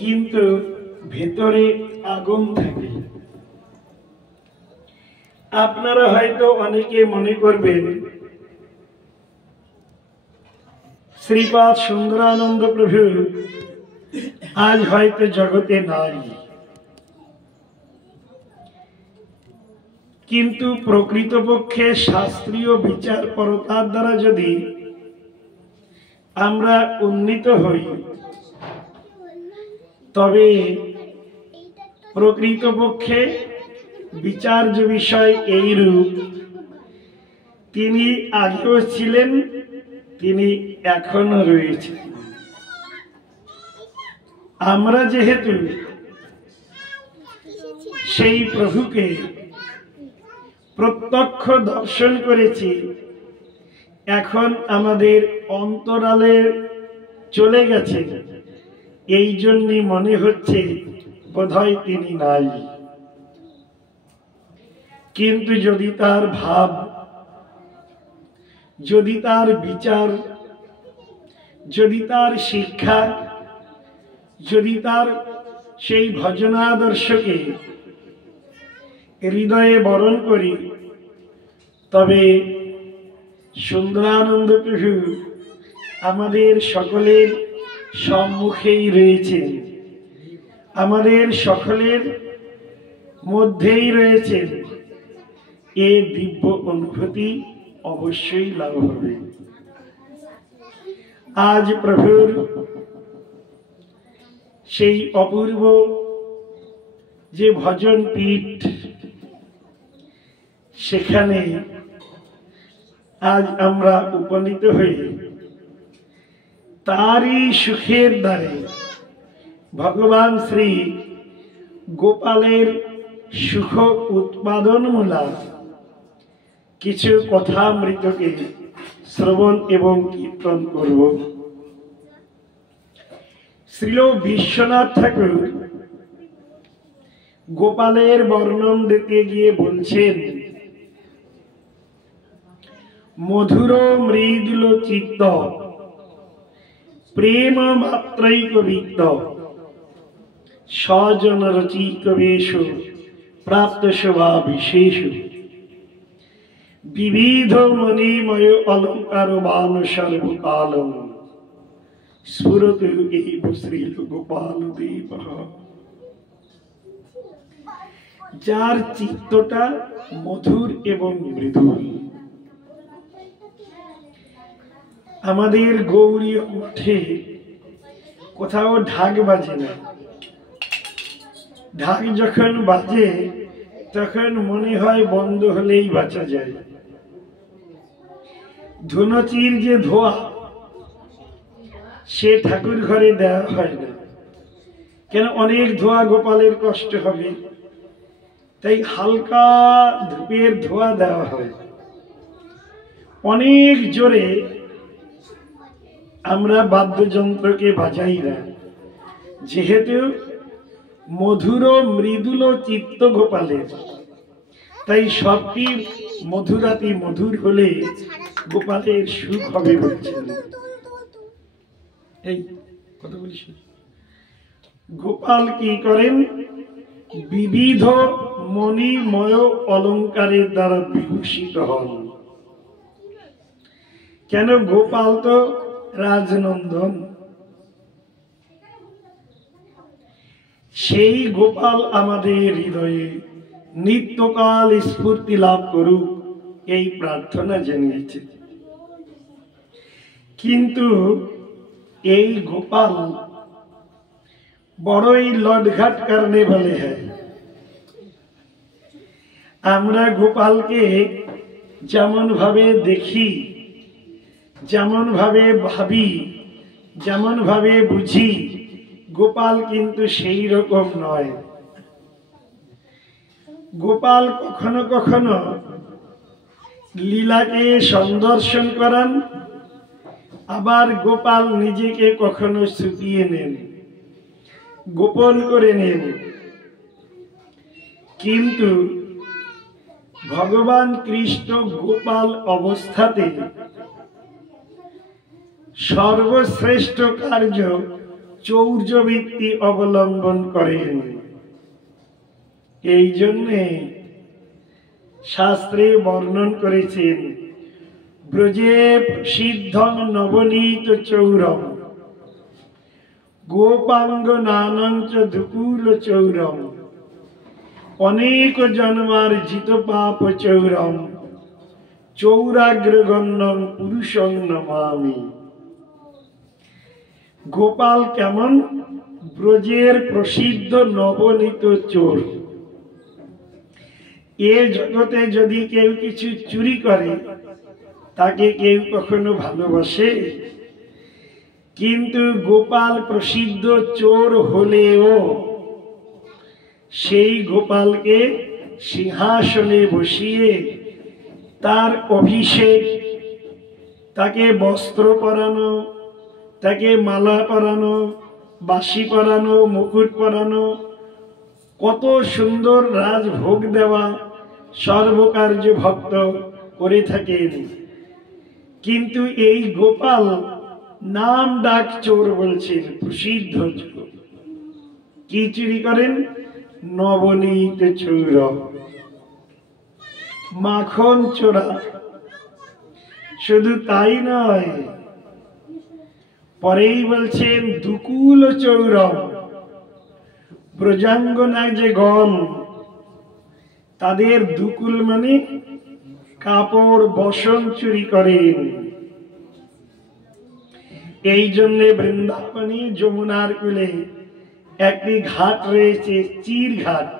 কিন্তু ভেতরে আগুন থাকে। আপনারা হয়তো অনেকে মনে করবেন শ্রীপাদ সুন্দরানন্দ প্রভু আজ হয়তো জগতে নাই, কিন্তু প্রকৃতপক্ষে শাস্ত্রীয় বিচারপরতার দ্বারা যদি আমরা উন্নীত হই, তবে প্রকৃতপক্ষে বিচার্য বিষয় এইরূপ, তিনি আগেও ছিলেন, তিনি এখনো রয়েছেন। আমরা যেহেতু সেই প্রভুকে প্রত্যক্ষ দর্শন করেছি, এখন আমাদের অন্তরালে চলে গেছে, এই জন্যই মনে হচ্ছে বোধহয় তিনি নাই। কিন্তু যদি তার ভাব, যদি তার বিচার, যদি তার শিক্ষা, যদি তার সেই ভজনাদর্শকে হৃদয়ে বরণ করি, তবে সুন্দরানন্দ প্রভু আমাদের সকলের সম্মুখেই রয়েছেন, আমাদের সকলের মধ্যেই রয়েছেন। এ দিব্য অনুভূতি অবশ্যই লাভ হবে। আজ প্রভুর সেই অপূর্ব যে ভজন পীঠ, সেখানে আজ আমরা উপনীত হই। তারই সুখের দ্বারে ভগবান শ্রী গোপালের সুখ উৎপাদনমূলক কিছু কথামৃতকে শ্রবণ এবং কীর্তন করব। শ্রীল বিশ্বনাথ ঠাকুর গোপালের বর্ণন দিতে গিয়ে বলছেন, মধুর মৃদুল চিত্ত প্রেম মাত্রৈক বিত্ত স্বজন রচিত বেশ প্রাপ্ত শোভা বিশেষ বিবিধ মণিময় অলঙ্কার বান সর্বকাল স্ফুরত এব শ্রীল গোপাল দেব। যার চিত্তটা মধুর এবং মৃদুল। আমাদের গৌরী মঠে কোথাও ঢাক বাজে না। ঢাক যখন বাজে তখন মনে হয় বন্ধ হলেই বাঁচা যায়। ধুনুচির যে ধোয়া, সে ঠাকুর ঘরে দেওয়া হয় না, কেন অনেক ধোয়া গোপালের কষ্ট হবে, তাই হালকা ধূপের ধোয়া দেওয়া হয়। অনেক জোরে আমরা বাদ্যযন্ত্রকে বাজাই না, যেহেতু মধুর মৃদুল চিত্ত গোপালের, তাই সবটি মধুরাতি মধুর হলে গোপালের সুখ হবে বলছেন। এই কথা বলিস, গোপাল কি করেন? বিবিধ মণিময় অলঙ্কারের দ্বারা বিভূষিত হন। কেন? গোপাল তো রাজনন্দন। সেই গোপাল আমাদের হৃদয়ে নিত্যকাল স্ফূর্তি লাভ করুক, এই প্রার্থনা জানিয়েছে। কিন্তু এই গোপাল বড়ই লটঘাট করনে वाले हैं। আমরা গোপালকে যেমন ভাবে দেখি, যেমন ভাবে ভাবি, যেমন ভাবে বুঝি, গোপাল কিন্তু সেই রকম নয়। গোপাল কখনো কখনো লীলাকে সন্দর্শন করান, আবার গোপাল নিজেকে কখনো ছুপিয়ে নেন, গোপন করে নেন। কিন্তু ভগবান কৃষ্ণ গোপাল অবস্থাতে সর্বশ্রেষ্ঠ কার্য চৌর্যবৃত্তি অবলম্বন করেন। এই জন্যে শাস্ত্রে বর্ণন করেছেন, ব্রজে প্রসিদ্ধং নবনীত চৌরম গোপাঙ্গ নানঞ্চ দুকুল চৌরম অনেক জন্মার্জিত পাপ চৌরম চৌরাগ্রগণ্যং পুরুষং নমামি। গোপাল কেমন? ব্রজের প্রসিদ্ধ নবনীত চোর। এ জগতে যদি কেউ কিছু চুরি করে তাকে কেউ কখনো ভালোবাসে? কিন্তু গোপাল প্রসিদ্ধ চোর হলেও সেই গোপালকে সিংহাসনে বসিয়ে তার অভিষেক, তাকে বস্ত্র পরানো, তাকে মালা পরানো, বাঁশি পরানো, মুকুট পরানো, কত সুন্দর রাজভোগ দেওয়া সর্বকার্য ভক্ত করে থাকেন। কিন্তু এই গোপাল নাম ডাক চোর বলছেন, প্রসিদ্ধ চোর। কি চুরি করেন? নবনীত চৌর, মাখন চোরা। শুধু তাই নয়, পরেই বলছেন দুকুল চৌরম। ব্রজাঙ্গনা যে গণ, তাদের দুকুল মানে কাপড় বসন চুরি করেন। এই জন্য বৃন্দাবনে যমুনার কূলে একটি ঘাট রয়েছে, চির ঘাট।